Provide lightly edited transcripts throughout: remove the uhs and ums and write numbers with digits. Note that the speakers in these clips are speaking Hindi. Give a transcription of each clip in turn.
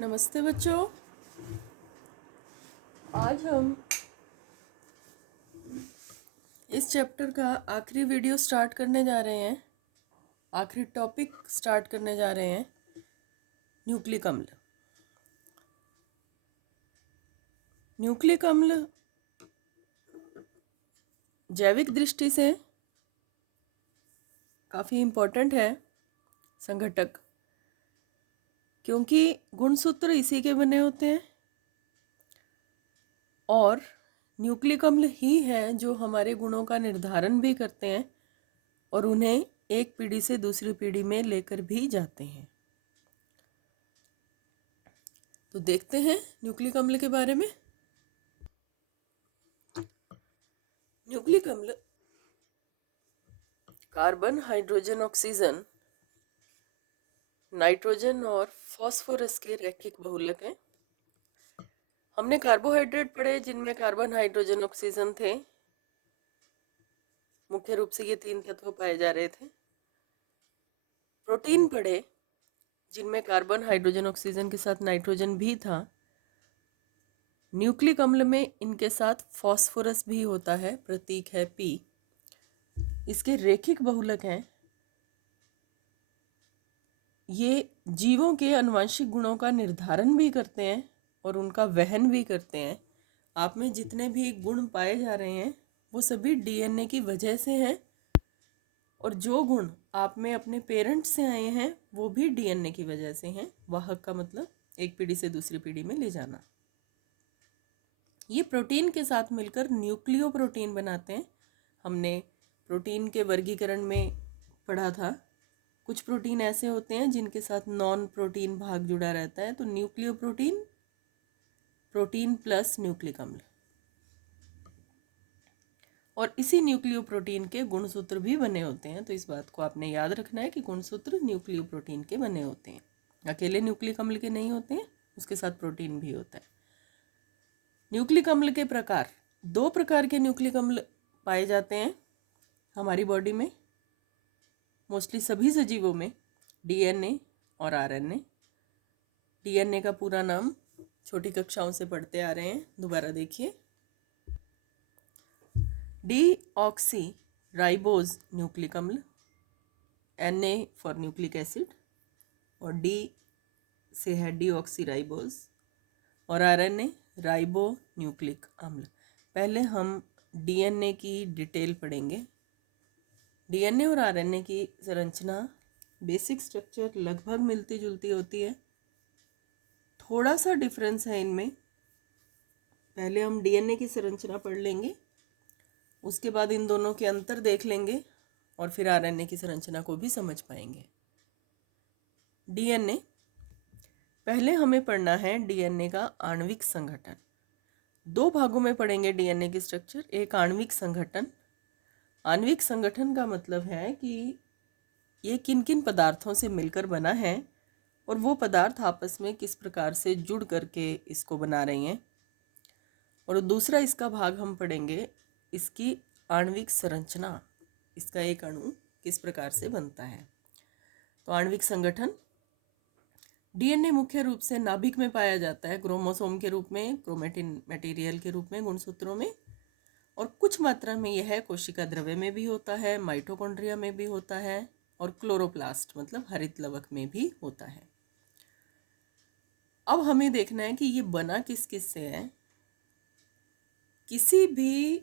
नमस्ते बच्चों। आज हम इस चैप्टर का आखिरी वीडियो स्टार्ट करने जा रहे हैं, आखिरी टॉपिक स्टार्ट करने जा रहे हैं, न्यूक्लिक अम्ल। न्यूक्लिक अम्ल जैविक दृष्टि से काफ़ी इम्पोर्टेंट है संघटक, क्योंकि गुणसूत्र इसी के बने होते हैं और न्यूक्लिक अम्ल ही है जो हमारे गुणों का निर्धारण भी करते हैं और उन्हें एक पीढ़ी से दूसरी पीढ़ी में लेकर भी जाते हैं। तो देखते हैं न्यूक्लिक अम्ल के बारे में। न्यूक्लिक अम्ल कार्बन, हाइड्रोजन, ऑक्सीजन, नाइट्रोजन और फास्फोरस के रैखिक बहुलक हैं। हमने कार्बोहाइड्रेट पढ़े जिनमें कार्बन, हाइड्रोजन, ऑक्सीजन थे। मुख्य रूप से ये तीन तत्व पाए जा रहे थे। प्रोटीन पढ़े जिनमें कार्बन, हाइड्रोजन, ऑक्सीजन के साथ नाइट्रोजन भी था। न्यूक्लिक अम्ल में इनके साथ फास्फोरस भी होता है, प्रतीक है P। इसके रैखिक बहुलक हैं। ये जीवों के आनुवंशिक गुणों का निर्धारण भी करते हैं और उनका वहन भी करते हैं। आप में जितने भी गुण पाए जा रहे हैं वो सभी DNA की वजह से हैं और जो गुण आप में अपने पेरेंट्स से आए हैं वो भी DNA की वजह से हैं। वाहक का मतलब एक पीढ़ी से दूसरी पीढ़ी में ले जाना। ये प्रोटीन के साथ मिलकर न्यूक्लियो प्रोटीन बनाते हैं। हमने प्रोटीन के वर्गीकरण में पढ़ा था, कुछ प्रोटीन ऐसे होते हैं जिनके साथ नॉन प्रोटीन भाग जुड़ा रहता है, तो nucleo protein, protein plus nucleic अम्ल। और इसी न्यूक्लियो प्रोटीन के गुणसूत्र भी बने होते हैं, तो इस बात को आपने याद रखना है कि गुणसूत्र न्यूक्लियो प्रोटीन के बने होते हैं। अकेले न्यूक्लिक अम्ल के नहीं होते हैं, उसके साथ प्रोटीन भी होता है। न्यूक्लिक अम्ल के प्रकार, दो प्रकार के न्यूक्लिक अम्ल पाए जाते हैं हमारी बॉडी में, मोस्टली सभी सजीवों में, DNA और RNA। DNA का पूरा नाम छोटी कक्षाओं से पढ़ते आ रहे हैं, दोबारा देखिए। डीऑक्सी राइबोज न्यूक्लिक अम्ल, Na फॉर न्यूक्लिक एसिड, और D से है डीऑक्सी राइबोज, और RNA राइबो न्यूक्लिक अम्ल। पहले हम DNA की डिटेल पढ़ेंगे। DNA और RNA की संरचना, बेसिक स्ट्रक्चर लगभग मिलती जुलती होती है, थोड़ा सा डिफरेंस है इनमें। पहले हम DNA की संरचना पढ़ लेंगे, उसके बाद इन दोनों के अंतर देख लेंगे और फिर RNA की संरचना को भी समझ पाएंगे। DNA, पहले हमें पढ़ना है DNA का आणविक संगठन। दो भागों में पढ़ेंगे DNA की स्ट्रक्चर। एक आणविक संगठन। आणविक संगठन का मतलब है कि ये किन किन पदार्थों से मिलकर बना है और वो पदार्थ आपस में किस प्रकार से जुड़ करके इसको बना रही हैं। और दूसरा इसका भाग हम पढ़ेंगे इसकी आणविक संरचना, इसका एक अणु किस प्रकार से बनता है। तो आणविक संगठन, DNA मुख्य रूप से नाभिक में पाया जाता है, क्रोमोसोम के रूप में, क्रोमेटिन मटेरियल के रूप में, गुणसूत्रों में, और कुछ मात्रा में यह कोशिका द्रव्य में भी होता है, माइटोकॉन्ड्रिया में भी होता है, और क्लोरोप्लास्ट मतलब हरित लवक में भी होता है। अब हमें देखना है कि ये बना किस किस से है। किसी भी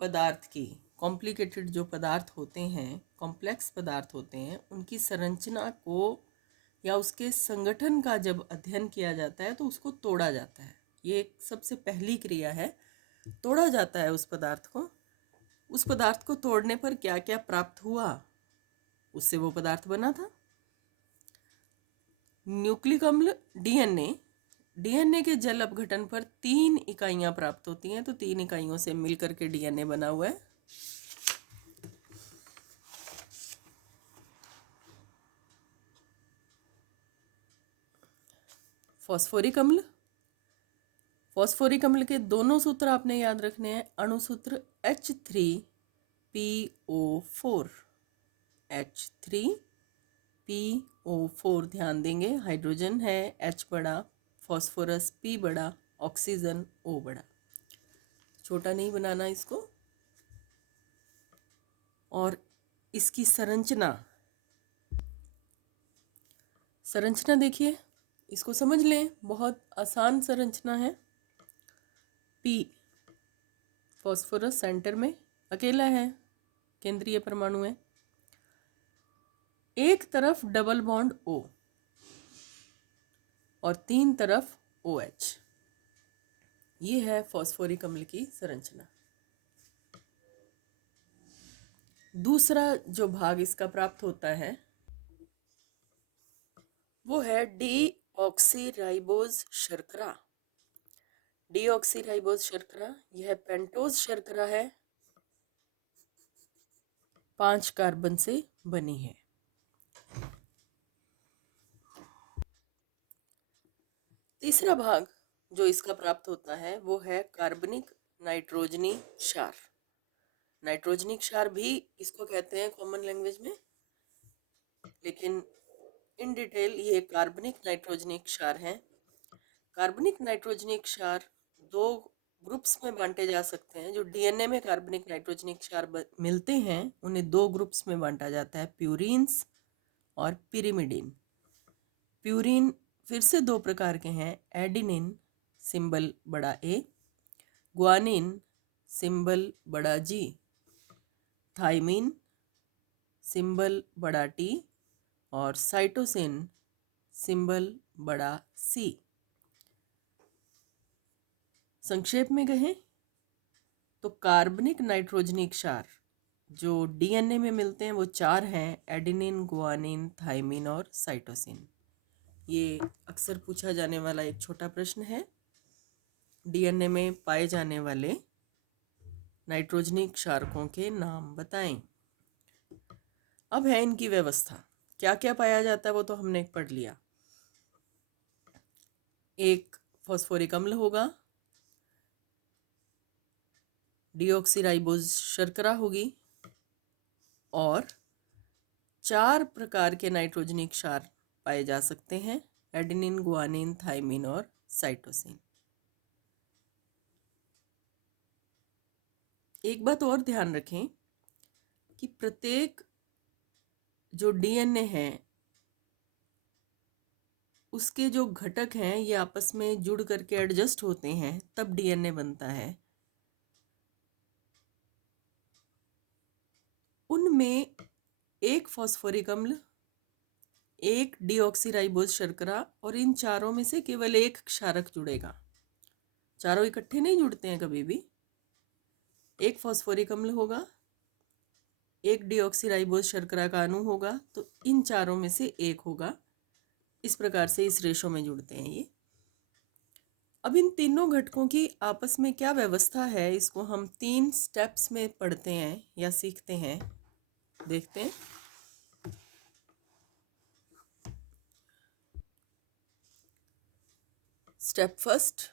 पदार्थ की, कॉम्प्लिकेटेड जो पदार्थ होते हैं, कॉम्प्लेक्स पदार्थ होते हैं, उनकी संरचना को या उसके संगठन का जब अध्ययन किया जाता है तो उसको तोड़ा जाता है। ये एक सबसे पहली क्रिया है, तोड़ा जाता है उस पदार्थ को। उस पदार्थ को तोड़ने पर क्या क्या प्राप्त हुआ, उससे वो पदार्थ बना था। न्यूक्लिक अम्ल DNA के जल अपघटन पर 3 इकाइयां प्राप्त होती हैं, तो 3 इकाइयों से मिलकर के DNA बना हुआ है। फॉस्फोरिक अम्ल, फॉस्फोरिक अम्ल के दोनों सूत्र आपने याद रखने हैं। अणुसूत्र H3PO4, H3PO4 ध्यान देंगे। हाइड्रोजन है H बड़ा, फॉस्फोरस P बड़ा, ऑक्सीजन O बड़ा। छोटा नहीं बनाना इसको। और इसकी संरचना देखिए, इसको समझ लें, बहुत आसान संरचना है। P फॉस्फोरस सेंटर में अकेला है, केंद्रीय परमाणु है। एक तरफ डबल बॉन्ड O और 3 तरफ OH। ये है फॉस्फोरिक अम्ल की संरचना। दूसरा जो भाग इसका प्राप्त होता है वो है डीऑक्सीराइबोज शर्करा। डीऑक्सीराइबोज शर्करा यह पेंटोज शर्करा है, 5 कार्बन से बनी है। तीसरा भाग जो इसका प्राप्त होता है वो है कार्बनिक नाइट्रोजनी क्षार। नाइट्रोजनी क्षार भी इसको कहते हैं कॉमन लैंग्वेज में, लेकिन इन डिटेल ये कार्बनिक नाइट्रोजनी क्षार हैं। कार्बनिक नाइट्रोजनी क्षार 2 ग्रुप्स में बांटे जा सकते हैं। जो डीएनए में कार्बनिक नाइट्रोजनी क्षार मिलते हैं उन्हें 2 ग्रुप्स में बांटा जाता है, प्यूरीन्स और पिरिमिडीन। प्यूरीन फिर से 2 प्रकार के हैं, एडिनिन सिंबल बड़ा ए, ग्वानिन सिंबल बड़ा जी, थाइमिन सिंबल बड़ा टी और साइटोसिन सिंबल बड़ा सी। संक्षेप में कहें तो कार्बनिक नाइट्रोजनी क्षार जो डीएनए में मिलते हैं वो 4 हैं, एडिनिन, ग्वानिन, थाइमिन और साइटोसिन। ये अक्सर पूछा जाने वाला एक छोटा प्रश्न है। डीएनए में पाए जाने वाले नाइट्रोजनी क्षारकों के नाम बताएं। अब है इनकी व्यवस्था, क्या क्या पाया जाता है वो तो हमने पढ़ लिया। एक फॉस्फोरिक अम्ल होगा, डीऑक्सीराइबोज शर्करा होगी और 4 प्रकार के नाइट्रोजनी क्षार पाए जा सकते हैं, एडेनिन, ग्वानिन, थाइमिन और साइटोसिन। एक बात और ध्यान रखें कि प्रत्येक जो डीएनए है उसके जो घटक हैं ये आपस में जुड़ करके एडजस्ट होते हैं, तब डीएनए बनता है। उनमें एक फॉस्फोरिक अम्ल, एक डीऑक्सीराइबोज शर्करा और इन चारों में से केवल एक क्षारक जुड़ेगा। चारों इकट्ठे नहीं जुड़ते हैं कभी भी। एक फॉस्फोरिक अम्ल होगा, एक डीऑक्सीराइबोज शर्करा का अणु होगा, तो इन चारों में से एक होगा। इस प्रकार से इस रेशो में जुड़ते हैं ये। अब इन तीनों घटकों की आपस में क्या व्यवस्था है इसको हम 3 स्टेप्स में पढ़ते हैं या सीखते हैं, देखते हैं। स्टेप फर्स्ट,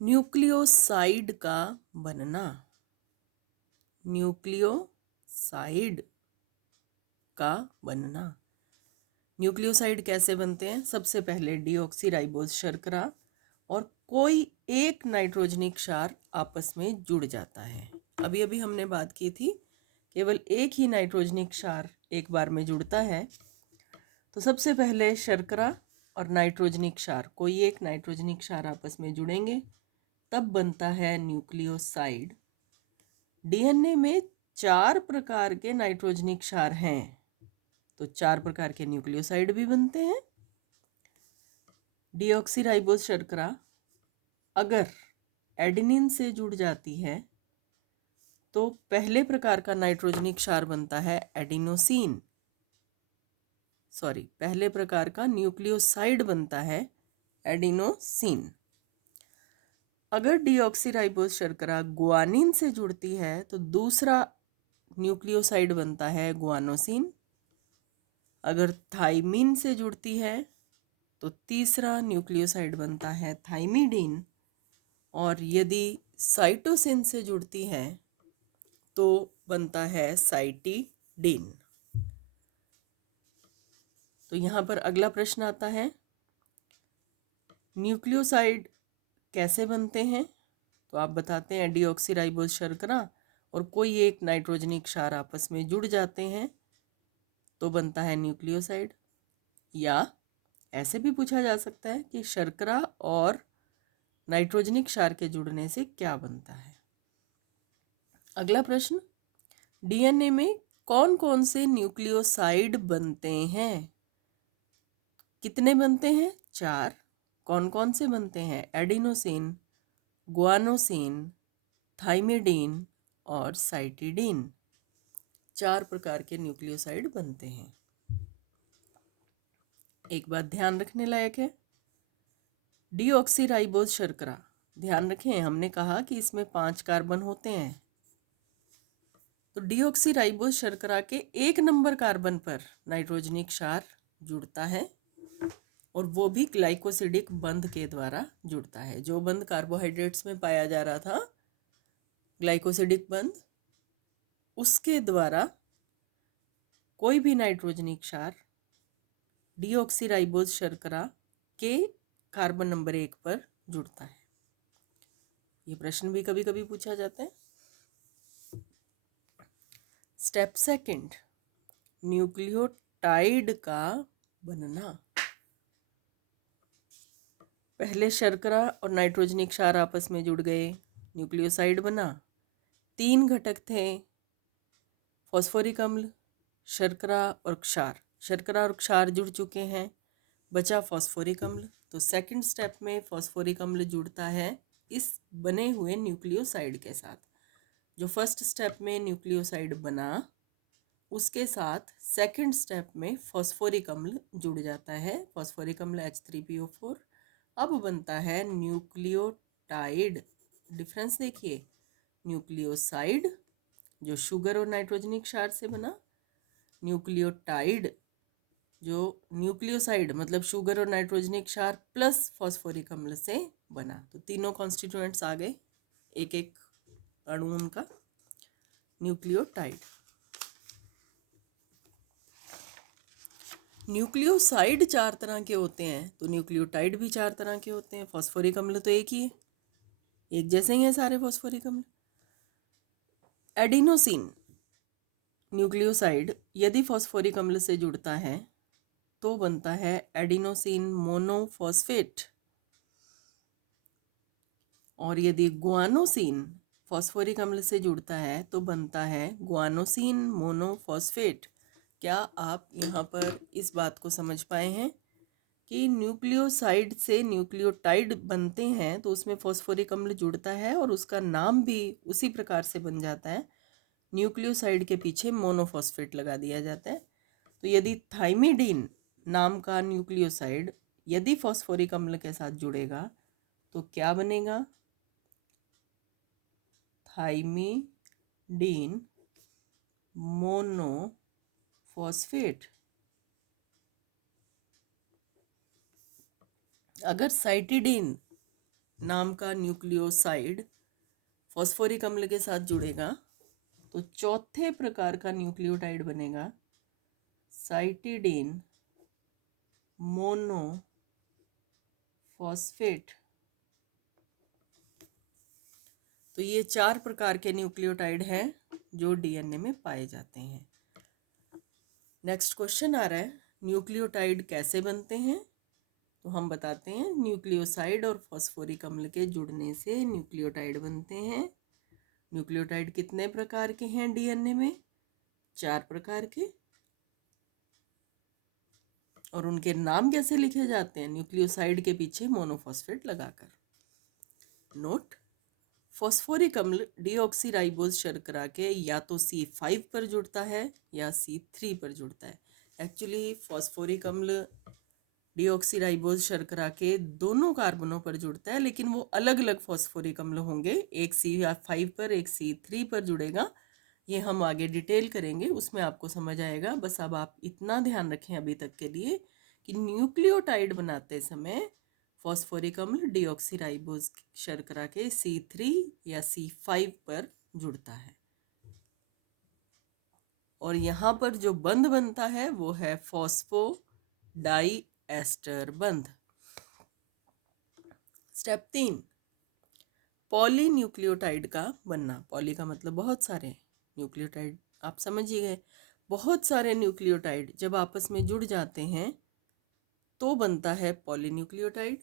न्यूक्लियोसाइड का बनना। न्यूक्लियोसाइड का बनना। न्यूक्लियोसाइड कैसे बनते हैं? सबसे पहले डीऑक्सीराइबोज शर्करा और कोई एक नाइट्रोजनी क्षार आपस में जुड़ जाता है। अभी अभी हमने बात की थी, केवल एक ही नाइट्रोजनी क्षार एक बार में जुड़ता है। तो सबसे पहले शर्करा और नाइट्रोजनी क्षार, कोई एक नाइट्रोजनी क्षार आपस में जुड़ेंगे, तब बनता है न्यूक्लियोसाइड। डीएनए में 4 प्रकार के नाइट्रोजनी क्षार हैं, तो 4 प्रकार के न्यूक्लियोसाइड भी बनते हैं। डीऑक्सीराइबोज शर्करा अगर एडेनिन से जुड़ जाती है तो पहले प्रकार का नाइट्रोजनी क्षार बनता है एडिनोसिन। पहले प्रकार का न्यूक्लियोसाइड बनता है एडिनोसिन। अगर डीऑक्सीराइबोज शर्करा ग्वानिन से जुड़ती है तो दूसरा न्यूक्लियोसाइड बनता है ग्वानोसिन। अगर थाइमिन से जुड़ती है तो तीसरा न्यूक्लियोसाइड बनता है थाइमिडीन। और यदि साइटोसिन से जुड़ती है तो बनता है साइटिडीन। तो यहाँ पर अगला प्रश्न आता है, न्यूक्लियोसाइड कैसे बनते हैं? तो आप बताते हैं डीऑक्सीराइबोज शर्करा और कोई एक नाइट्रोजनी क्षार आपस में जुड़ जाते हैं तो बनता है न्यूक्लियोसाइड। या ऐसे भी पूछा जा सकता है कि शर्करा और नाइट्रोजनी क्षार के जुड़ने से क्या बनता है। अगला प्रश्न, डीएनए में कौन कौन से न्यूक्लियोसाइड बनते हैं? कितने बनते हैं? 4। कौन कौन से बनते हैं? एडिनोसिन, गुआनोसिन, थाइमिडीन और साइटिडीन। 4 प्रकार के न्यूक्लियोसाइड बनते हैं। एक बात ध्यान रखने लायक है, डीऑक्सीराइबोज शर्करा, ध्यान रखें हमने कहा कि इसमें 5 कार्बन होते हैं। तो डीऑक्सीराइबोज शर्करा के 1 नंबर कार्बन पर नाइट्रोजनी क्षार जुड़ता है और वो भी ग्लाइकोसिडिक बंध के द्वारा जुड़ता है। जो बंध कार्बोहाइड्रेट्स में पाया जा रहा था, ग्लाइकोसिडिक बंध, उसके द्वारा कोई भी नाइट्रोजनी क्षार डीऑक्सीराइबोज शर्करा के कार्बन नंबर 1 पर जुड़ता है। ये प्रश्न भी कभी कभी पूछा जाता है। स्टेप सेकंड, न्यूक्लियोटाइड का बनना। पहले शर्करा और नाइट्रोजनी क्षार आपस में जुड़ गए, न्यूक्लियोसाइड बना। 3 घटक थे, फॉस्फोरिक अम्ल, शर्करा और क्षार। शर्करा और क्षार जुड़ चुके हैं, बचा फॉस्फोरिक अम्ल। तो सेकंड स्टेप में फॉस्फोरिक अम्ल जुड़ता है इस बने हुए न्यूक्लियोसाइड के साथ। जो फर्स्ट स्टेप में न्यूक्लियोसाइड बना, उसके साथ सेकंड स्टेप में फॉस्फोरिक अम्ल जुड़ जाता है। फॉस्फोरिक अम्ल H3PO4। अब बनता है न्यूक्लियोटाइड। डिफरेंस देखिए, न्यूक्लियोसाइड जो शुगर और नाइट्रोजनी क्षार से बना, न्यूक्लियोटाइड जो न्यूक्लियोसाइड मतलब शुगर और नाइट्रोजनी क्षार प्लस फॉस्फोरिक अम्ल से बना। तो तीनों कॉन्स्टिट्यूएंट्स आ गए, एक एक अणु उनका, न्यूक्लियोटाइड। न्यूक्लियोसाइड 4 तरह के होते हैं तो न्यूक्लियोटाइड भी 4 तरह के होते हैं। फॉस्फोरिक अम्ल तो एक ही है, एक जैसे ही हैं सारे फॉस्फोरिक अम्ल। एडिनोसिन न्यूक्लियोसाइड यदि फॉस्फोरिक अम्ल से जुड़ता है तो बनता है एडिनोसिन मोनोफॉस्फेट। और यदि गुआनोसिन फॉस्फोरिक अम्ल से जुड़ता है तो बनता है गुआनोसिन मोनोफॉस्फेट। क्या आप यहाँ पर इस बात को समझ पाए हैं कि न्यूक्लियोसाइड से न्यूक्लियोटाइड बनते हैं तो उसमें फॉस्फोरिक अम्ल जुड़ता है और उसका नाम भी उसी प्रकार से बन जाता है, न्यूक्लियोसाइड के पीछे मोनोफॉस्फेट लगा दिया जाता है। तो यदि थाइमिडीन नाम का न्यूक्लियोसाइड यदि फॉस्फोरिक अम्ल के साथ जुड़ेगा तो क्या बनेगा? Thymidine monophosphate. अगर साइटिडीन नाम का न्यूक्लियोसाइड फॉस्फोरिक अम्ल के साथ जुड़ेगा तो चौथे प्रकार का न्यूक्लियोटाइड बनेगा साइटिडीन मोनोफॉस्फेट। तो ये 4 प्रकार के न्यूक्लियोटाइड हैं जो डीएनए में पाए जाते हैं। नेक्स्ट क्वेश्चन आ रहा है, न्यूक्लियोटाइड कैसे बनते हैं? तो हम बताते हैं, न्यूक्लियोसाइड और फॉस्फोरिक अम्ल के जुड़ने से न्यूक्लियोटाइड बनते हैं। न्यूक्लियोटाइड कितने प्रकार के हैं डीएनए में? 4 प्रकार के। और उनके नाम कैसे लिखे जाते हैं? न्यूक्लियोसाइड के पीछे मोनोफॉस्फेट लगाकर। नोट, फॉस्फोरिक अम्ल डीऑक्सीराइबोज शर्करा के या तो C5 पर जुड़ता है या C3 पर जुड़ता है। एक्चुअली फॉस्फोरिक अम्ल डीऑक्सीराइबोज शर्करा के दोनों कार्बनों पर जुड़ता है, लेकिन वो अलग अलग फॉस्फोरिक अम्ल होंगे। एक C5 पर, एक C3 पर जुड़ेगा। ये हम आगे डिटेल करेंगे, उसमें आपको समझ आएगा। बस अब आप इतना ध्यान रखें अभी तक के लिए कि न्यूक्लियोटाइड बनाते समय फॉस्फोरिक अम्ल डीऑक्सीराइबोज शर्करा के C3 या C5 पर जुड़ता है। और यहाँ पर जो बंध बनता है वो है फॉस्फो डाई एस्टर बंध। स्टेप 3, पॉलीन्यूक्लियोटाइड का बनना। पॉली का मतलब बहुत सारे, न्यूक्लियोटाइड आप समझ ही गए। बहुत सारे न्यूक्लियोटाइड जब आपस में जुड़ जाते हैं तो बनता है पॉलीन्यूक्लियोटाइड।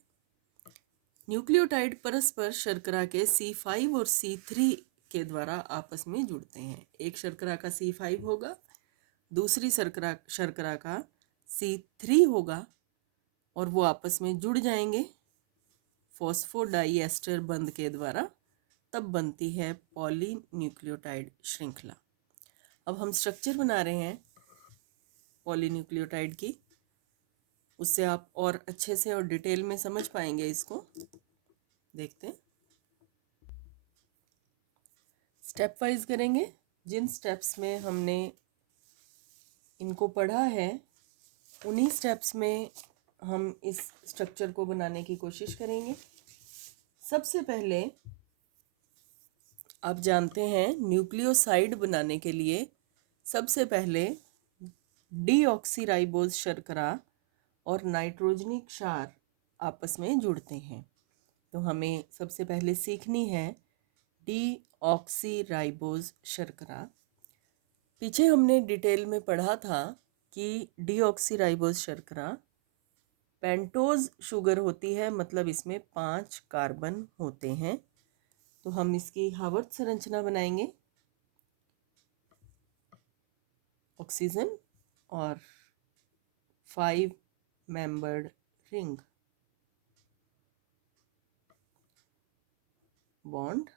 न्यूक्लियोटाइड परस्पर शर्करा के C5 और C3 के द्वारा आपस में जुड़ते हैं। एक शर्करा का C5 होगा, दूसरी शर्करा का C3 होगा और वो आपस में जुड़ जाएंगे फॉस्फोडाइएस्टर बंध के द्वारा, तब बनती है पॉलीन्यूक्लियोटाइड श्रृंखला। अब हम स्ट्रक्चर बना रहे हैं पॉलीन्यूक्लियोटाइड की, उससे आप और अच्छे से और डिटेल में समझ पाएंगे इसको। देखते हैं, स्टेप वाइज करेंगे। जिन स्टेप्स में हमने इनको पढ़ा है उन्हीं स्टेप्स में हम इस स्ट्रक्चर को बनाने की कोशिश करेंगे। सबसे पहले आप जानते हैं न्यूक्लियोसाइड बनाने के लिए सबसे पहले डीऑक्सीराइबोज शर्करा और नाइट्रोजनी क्षार आपस में जुड़ते हैं। तो हमें सबसे पहले सीखनी है डीऑक्सीराइबोज शर्करा। पीछे हमने डिटेल में पढ़ा था कि डीऑक्सीराइबोज शर्करा पेंटोज शुगर होती है, मतलब इसमें 5 कार्बन होते हैं। तो हम इसकी हार्वर्ड संरचना बनाएंगे, ऑक्सीजन और 5 मेंबर्ड रिंग, बॉन्ड,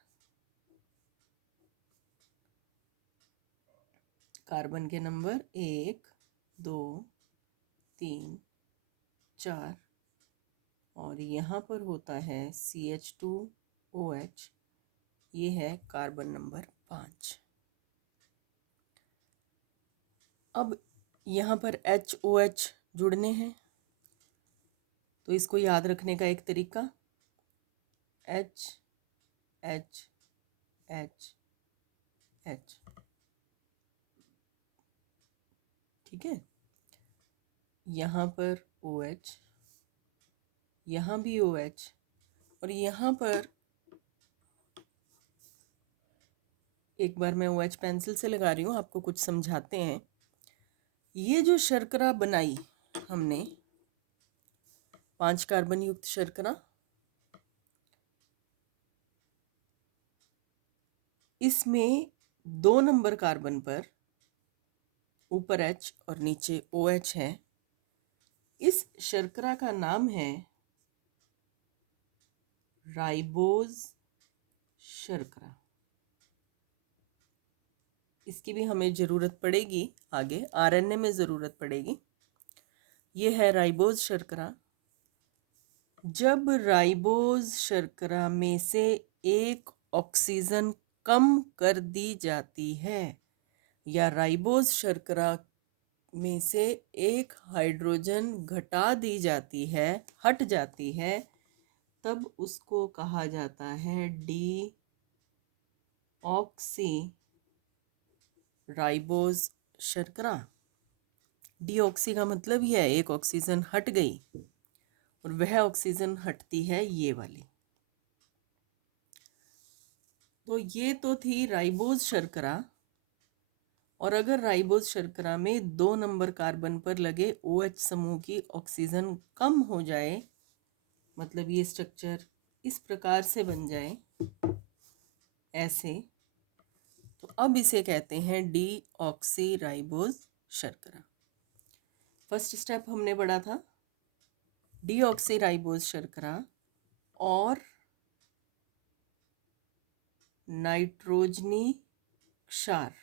कार्बन के नंबर 1 2 3 4 और यहाँ पर होता है CH2OH, ये है कार्बन नंबर 5। अब यहाँ पर HOH जुड़ने हैं, तो इसको याद रखने का एक तरीका H H H H, ठीक है। यहाँ पर OH, यहाँ भी OH और यहाँ पर एक बार मैं OH पेंसिल से लगा रही हूँ, आपको कुछ समझाते हैं। ये जो शर्करा बनाई हमने 5 कार्बन युक्त शर्करा, इसमें 2 नंबर कार्बन पर ऊपर H और नीचे OH है। इस शर्करा का नाम है राइबोज शर्करा। इसकी भी हमें ज़रूरत पड़ेगी, आगे RNA में ज़रूरत पड़ेगी। ये है राइबोज शर्करा। जब राइबोज शर्करा में से एक ऑक्सीजन कम कर दी जाती है या राइबोज शर्करा में से एक हाइड्रोजन घटा दी जाती है, हट जाती है, तब उसको कहा जाता है डी ऑक्सी राइबोज शर्करा। डीऑक्सी का मतलब ही है एक ऑक्सीजन हट गई, और वह ऑक्सीजन हटती है ये वाली। तो ये तो थी राइबोज शर्करा। और अगर राइबोज शर्करा में 2 नंबर कार्बन पर लगे OH समूह की ऑक्सीजन कम हो जाए, मतलब ये स्ट्रक्चर इस प्रकार से बन जाए ऐसे, तो अब इसे कहते हैं डीऑक्सीराइबोज शर्करा। फर्स्ट स्टेप हमने पढ़ा था डीऑक्सीराइबोज शर्करा और नाइट्रोजनी क्षार,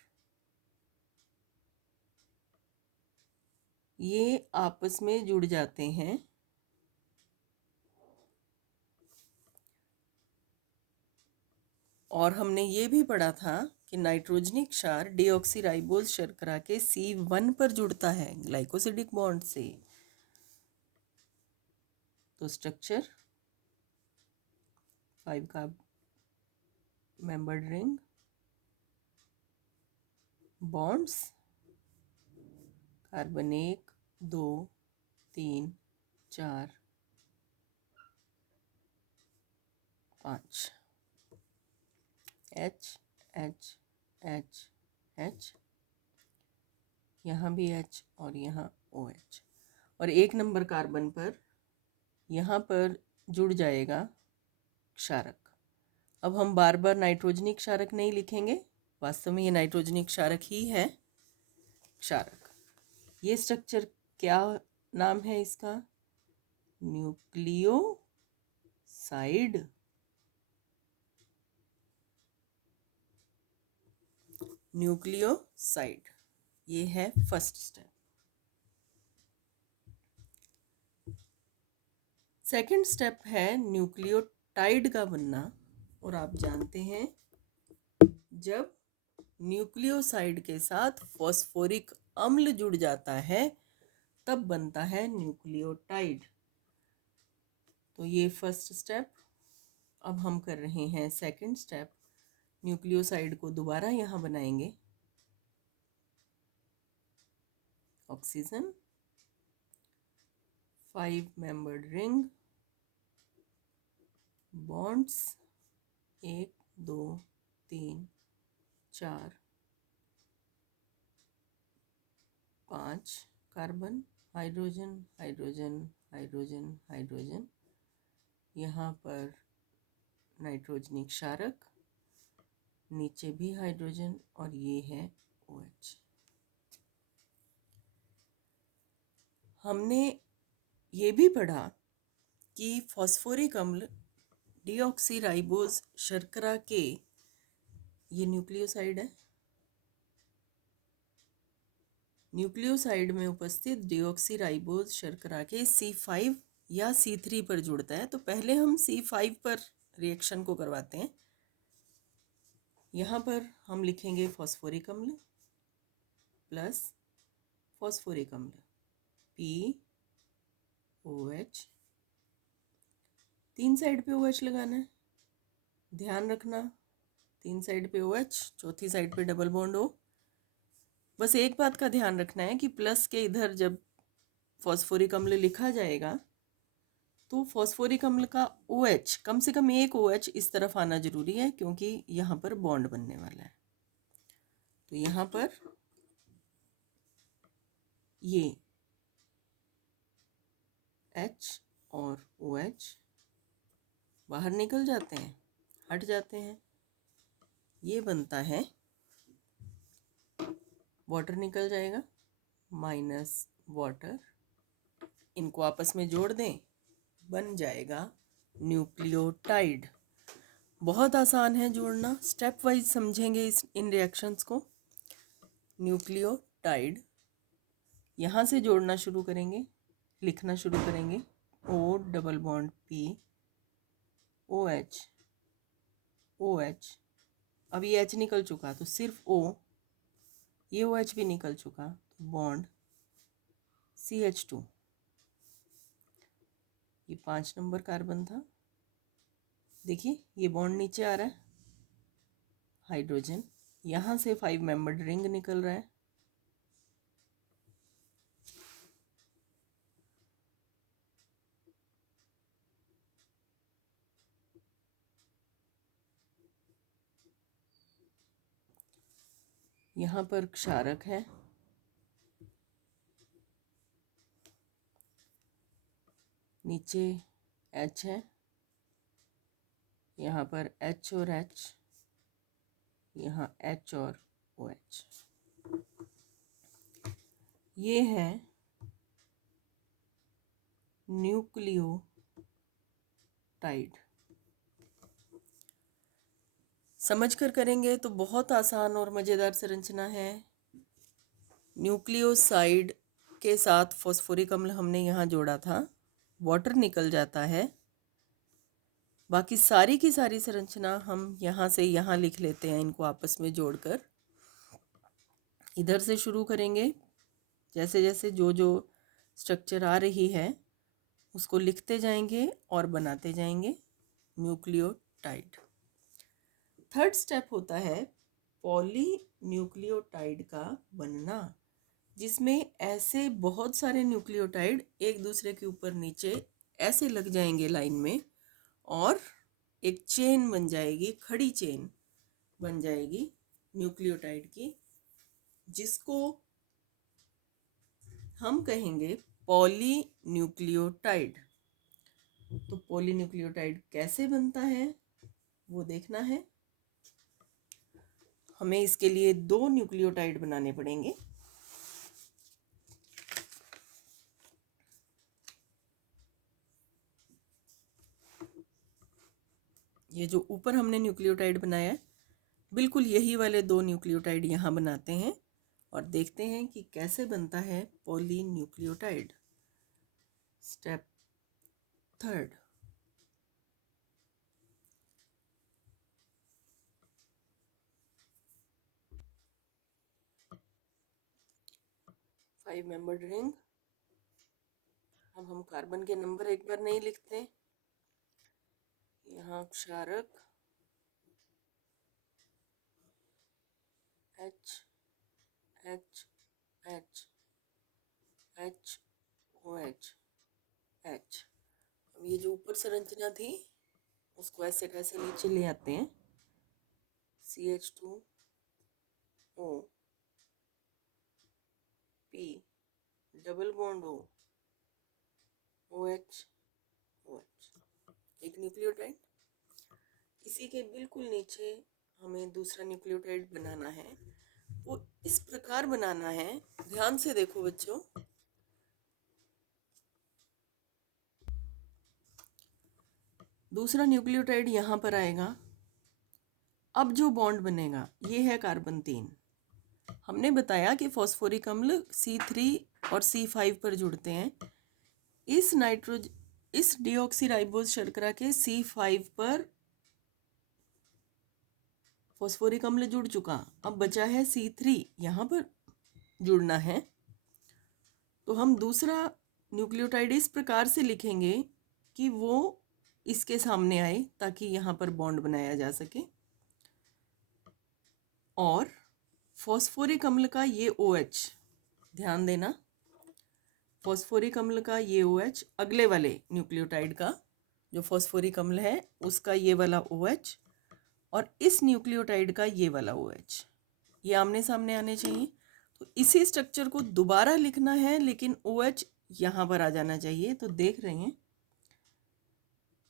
ये आपस में जुड़ जाते हैं और हमने ये भी पढ़ा था कि नाइट्रोजनी क्षार डीऑक्सीराइबोज शर्करा के C1 पर जुड़ता है ग्लाइकोसिडिक बॉन्ड से। तो स्ट्रक्चर 5 का membered ring, bonds carbon 1 2 3 4 5 H H H H, यहाँ भी H और यहाँ OH, और 1 नंबर कार्बन पर यहाँ पर जुड़ जाएगा क्षारक। अब हम बार बार नाइट्रोजनी क्षारक नहीं लिखेंगे, वास्तव में ये नाइट्रोजनी क्षारक ही है क्षारक। ये स्ट्रक्चर क्या नाम है इसका? न्यूक्लियोसाइड। न्यूक्लियोसाइड, ये है फर्स्ट स्टेप। सेकंड स्टेप है न्यूक्लियोटाइड का बनना, और आप जानते हैं जब न्यूक्लियोसाइड के साथ फॉस्फोरिक अम्ल जुड़ जाता है तब बनता है न्यूक्लियोटाइड। तो ये फर्स्ट स्टेप। अब हम कर रहे हैं सेकंड स्टेप। न्यूक्लियोसाइड को दोबारा यहाँ बनाएंगे। Oxygen, 5 membered ring, bonds 1 2 3 4 5 carbon, hydrogen hydrogen hydrogen hydrogen, यहाँ पर नाइट्रोजनी क्षारक, नीचे भी हाइड्रोजन, और ये है OH। हमने ये भी पढ़ा कि फॉस्फोरिक अम्ल डीऑक्सीराइबोज शर्करा के, ये न्यूक्लियोसाइड है, न्यूक्लियोसाइड में उपस्थित डीऑक्सीराइबोज शर्करा के C5 या C3 पर जुड़ता है। तो पहले हम C5 पर रिएक्शन को करवाते हैं। यहाँ पर हम लिखेंगे फॉस्फोरिक अम्ल प्लस फॉस्फोरिक अम्ल POH, 3 साइड पे OH लगाना है, ध्यान रखना 3 साइड पे OH, चौथी साइड पे डबल बॉन्ड हो। बस एक बात का ध्यान रखना है कि प्लस के इधर जब फॉस्फोरिक अम्ल लिखा जाएगा तो फॉस्फोरिक अम्ल का OH, कम से कम एक OH इस तरफ आना जरूरी है, क्योंकि यहाँ पर बॉन्ड बनने वाला है। तो यहाँ पर ये H और OH बाहर निकल जाते हैं, हट जाते हैं, ये बनता है, वाटर निकल जाएगा, माइनस वाटर, इनको आपस में जोड़ दें, बन जाएगा न्यूक्लियोटाइड। बहुत आसान है जोड़ना, स्टेप वाइज समझेंगे इन रिएक्शंस को। न्यूक्लियोटाइड, यहाँ से जोड़ना शुरू करेंगे, लिखना शुरू करेंगे, O double bond P OH OH, अब ये H निकल चुका तो सिर्फ O, ये OH भी निकल चुका तो बॉन्ड CH2, ये 5 नंबर कार्बन था, देखिए ये बॉन्ड नीचे आ रहा है, हाइड्रोजन, यहाँ से 5 मेंबर्ड रिंग निकल रहा है, यहाँ पर क्षारक है, नीचे H है, यहाँ पर H और H, यहाँ H और OH, ये है न्यूक्लियोटाइड। समझकर करेंगे तो बहुत आसान और मज़ेदार संरचना है। न्यूक्लियोसाइड के साथ फॉस्फोरिक अम्ल हमने यहाँ जोड़ा था, वाटर निकल जाता है, बाकी सारी की सारी संरचना हम यहाँ से यहाँ लिख लेते हैं, इनको आपस में जोड़कर। इधर से शुरू करेंगे, जैसे जैसे जो जो स्ट्रक्चर आ रही है उसको लिखते जाएंगे और बनाते जाएंगे न्यूक्लियोटाइड। थर्ड स्टेप होता है पॉली न्यूक्लियोटाइड का बनना। जिसमें ऐसे बहुत सारे न्यूक्लियोटाइड एक दूसरे के ऊपर नीचे ऐसे लग जाएंगे लाइन में, और एक चेन बन जाएगी, खड़ी चेन बन जाएगी न्यूक्लियोटाइड की, जिसको हम कहेंगे पॉलीन्यूक्लियोटाइड। तो पॉलीन्यूक्लियोटाइड कैसे बनता है वो देखना है। हमें इसके लिए 2 न्यूक्लियोटाइड बनाने पड़ेंगे। ये जो ऊपर हमने न्यूक्लियोटाइड बनाया है, बिल्कुल यही वाले 2 न्यूक्लियोटाइड यहाँ बनाते हैं और देखते हैं कि कैसे बनता है polynucleotide. Step 3। Five membered ring. अब हम कार्बन के नंबर एक बार नहीं लिखते, यहाँ क्षारक H H H H OH H। अब ये जो ऊपर संरचना थी उसको ऐसे कैसे नीचे ले आते हैं। CH2O P double bond O OH OH, एक न्यूक्लियोटाइड। इसी के बिल्कुल नीचे हमें दूसरा न्यूक्लियोटाइड बनाना है। वो इस प्रकार बनाना है, ध्यान से देखो बच्चों। दूसरा न्यूक्लियोटाइड यहाँ पर आएगा। अब जो बॉन्ड बनेगा ये है कार्बन 3। हमने बताया कि फॉस्फोरिक अम्ल C3 और C5 पर जुड़ते हैं। इस डीऑक्सीराइबोज शर्करा के C5 पर फॉस्फोरिक अम्ल जुड़ चुका, अब बचा है C3 यहाँ पर जुड़ना है। तो हम दूसरा न्यूक्लियोटाइड इस प्रकार से लिखेंगे कि वो इसके सामने आए ताकि यहाँ पर बॉन्ड बनाया जा सके। और फॉस्फोरिक अम्ल का ये OH, ध्यान देना, फॉस्फोरिक अम्ल का ये OH अगले वाले न्यूक्लियोटाइड का जो फॉस्फोरिक अम्ल है उसका ये वाला OH, और इस न्यूक्लियोटाइड का ये वाला OH, ये आमने सामने आने चाहिए। तो इसी स्ट्रक्चर को दोबारा लिखना है, लेकिन OH यहाँ पर आ जाना चाहिए। तो देख रहे हैं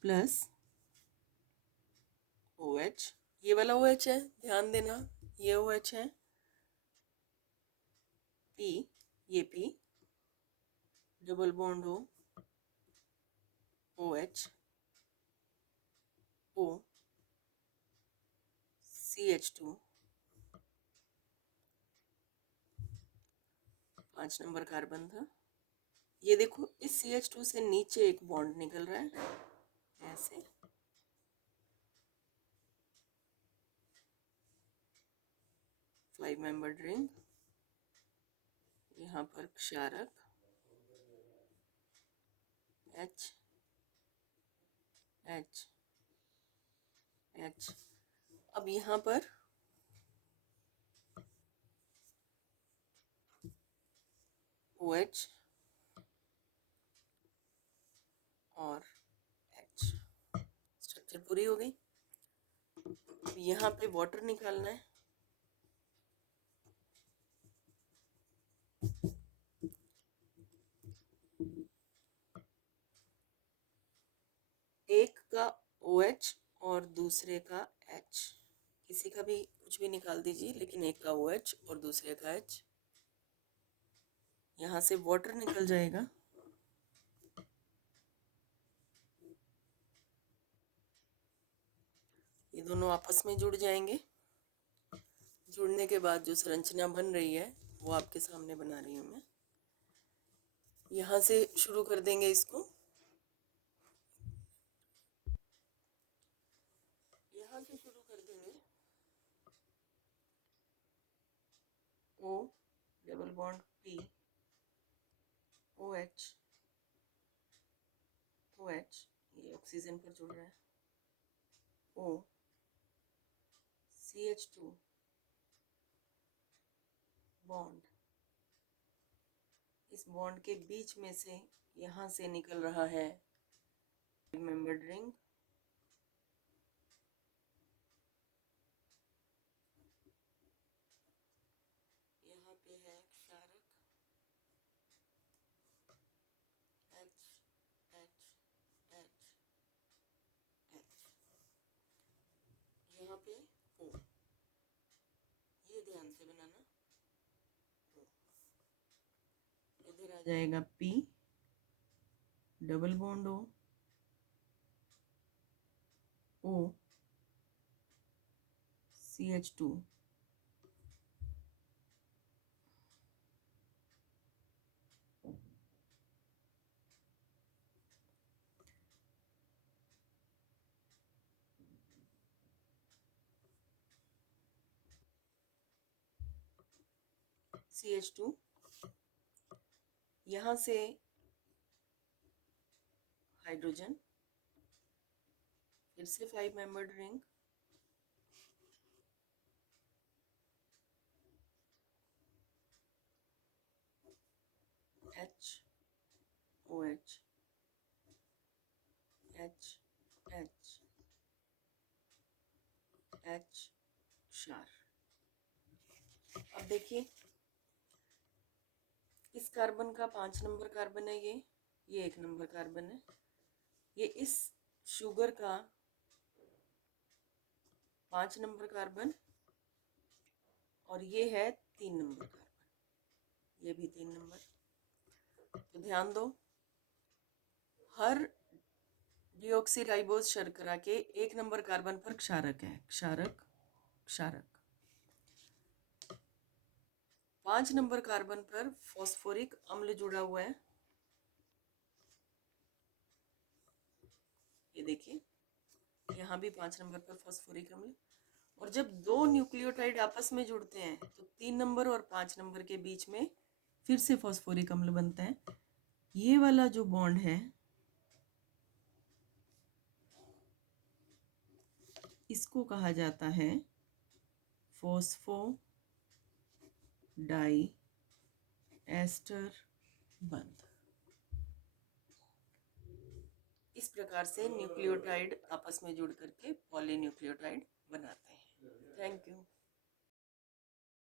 प्लस OH, ये वाला OH है, ध्यान देना, ये OH है, P, ये P double bond O OH O CH2, 5 number carbon था। ये देखो इस CH2 से नीचे एक बॉन्ड निकल रहा है ऐसे, फाइव मेंबर्ड रिंग। यहाँ पर क्षारक H H H। अब यहाँ पर OH और H, स्ट्रक्चर पूरी हो गई। अब यहाँ पे वाटर निकालना है। एक का OH और दूसरे का H, किसी का भी कुछ भी निकाल दीजिए, लेकिन एक का OH और दूसरे का H। यहाँ से वाटर निकल जाएगा। ये दोनों आपस में जुड़ जाएंगे। जुड़ने के बाद जो संरचना बन रही है वो आपके सामने बना रही हूँ मैं। यहाँ से शुरू कर देंगे इसको, यहाँ से शुरू कर देंगे। O double bond P OH OH, ये ऑक्सीजन पर जुड़ रहा है, O CH2 बॉन्ड इस बॉन्ड के बीच में से यहाँ से निकल रहा है मेंबर्ड रिंग। यहाँ पे है क्षारक H H H H, यहाँ पे O, ये ध्यान से बनाना। इधर आ जाएगा P, double bond O, O CH2, CH2, यहाँ से हाइड्रोजन, फिर से 5 membered ring, H OH H H H क्षार। अब देखिए इस कार्बन का 5 नंबर कार्बन है, ये 1 नंबर कार्बन है। ये इस शुगर का 5 नंबर कार्बन और ये है 3 नंबर कार्बन, ये भी 3 नंबर। तो ध्यान दो, हर डिऑक्सीराइबोज शर्करा के 1 नंबर कार्बन पर क्षारक है, क्षारक क्षारक। 5 नंबर कार्बन पर फॉस्फोरिक अम्ल जुड़ा हुआ है, ये देखिए यहाँ भी 5 नंबर पर फॉस्फोरिक अम्ल। और जब दो न्यूक्लियोटाइड आपस में जुड़ते हैं तो 3 नंबर और 5 नंबर के बीच में फिर से फॉस्फोरिक अम्ल बनता है। ये वाला जो बॉन्ड है इसको कहा जाता है फॉस्फो डाई एस्टर बंध। इस प्रकार से न्यूक्लियोटाइड आपस में जुड़ करके पॉलीन्यूक्लियोटाइड बनाते हैं। Thank you.